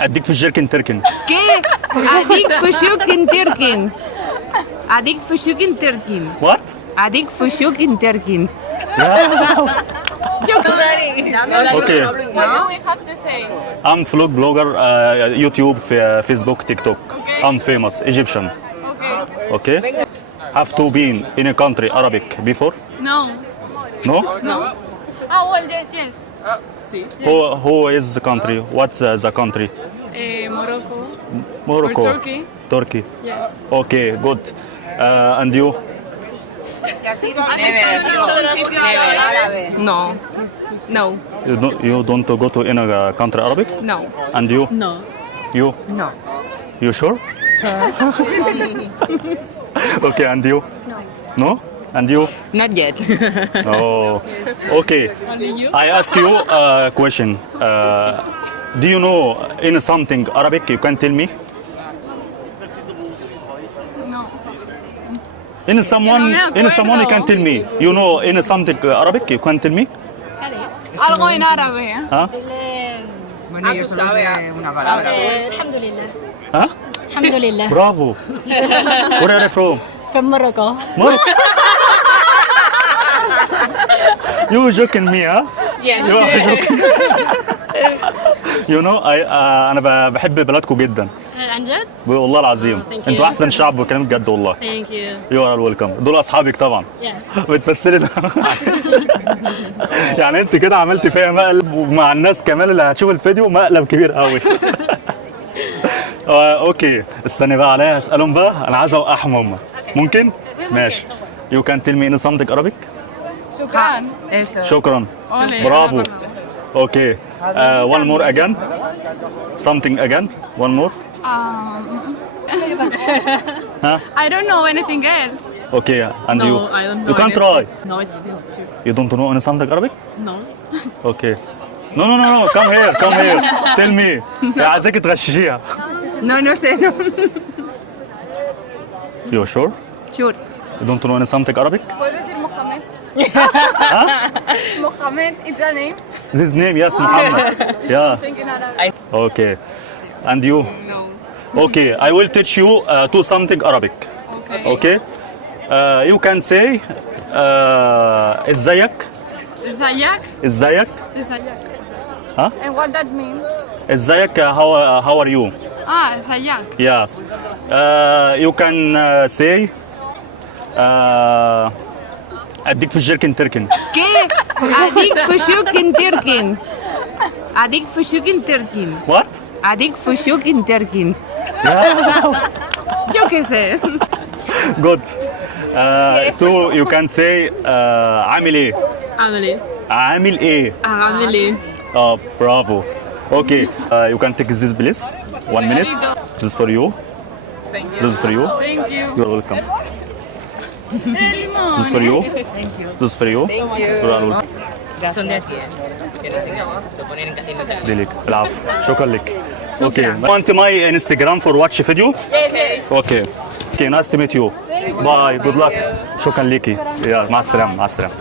اديك في الجيركن تركن. ¿Qué? Adik fushukin terkin. Adik fushukin terkin. What? Adik fushukin terkin. Okay. What do we have to say? I'm vlog blogger, YouTube, Facebook, TikTok. Okay. I'm famous Egyptian. Okay. Okay. Have to be in a country Arabic before? No. No? No. Oh, well, yes, yes. Who is the country? What's the country? Morocco. Morocco. Or Turkey. Turkey. Yes. Okay, good. And you? No. No. You don't go to any country Arabic? No. And you? No. You? No. You sure? Okay, and you? No. No? And you? Not yet. Oh, okay. I ask you a question. Do you know in something Arabic? You can tell me. No. In someone, no, you can tell me. You know in something Arabic? You can tell me. Algo en árabe. Huh? Bueno, yo solo sé una palabra. Alhamdulillah. Huh? Alhamdulillah. Bravo. Where are you from? From Morocco. Morocco. You joking me, huh? Yes. You are joking. You know, أنا بحب بلادكم جدا. عن جد؟ والله العظيم. thank أنتوا you. أحسن شعب وكلام بجد والله. Thank you. You are welcome. دول أصحابك طبعا. Yes. بتمثلي يعني أنت كده عملت فيها مقلب ومع الناس كمان اللي هتشوف الفيديو مقلب كبير قوي. أوكي استني بقى عليا أسألهم بقى أنا عايز أوقعهم هم. ممكن؟ ماشي. You can tell me in something Arabic? شكرا. Eso. شكرا. Ole. برافو. Okay. One more again. Something again. One more. I don't know anything else. Okay. And No, you? I don't know You can anything. try. No, it's not true. You don't know any something Arabic? No. Okay. No, no, no, no. Come here. Come here. Tell me. عايزاك تغششيها. No, no sé, no. You sure? Sure. You don't know any something Arabic? ¿Puedes decir Mohamed? Mohamed is the name. This name, yes, Muhammad. Yeah. Think in Arabic. Okay. And you? No. Okay. I will teach you to something Arabic. Okay. Okay. You can say ازيك. Zayak. ازيك. Zayak. Huh? And what that means? ازيك. How are you? Zayak. Yes. You can say اديك في الجيركن تركن. ¿Qué? Adik fushukin terkin. Adik fushukin terkin. What? Adik fushukin terkin. Yo qué sé. Good. So you can say عامل ايه؟ Hágale. عامل ايه؟ Hágale. Bravo. Okay. You can take this please. 1 minute. you go. This is for you. Thank you. This is for you. Thank you. You're welcome. This is for you. This is for you. You're welcome. Son de aquí, دي ليك. العفو. شكرا لك. Okay. Want my Instagram for watch video? Okay. Okay. Okay. Nice to meet you. Bye. Good luck. شكرا ليكي. يلا مع السلامة. مع السلامة.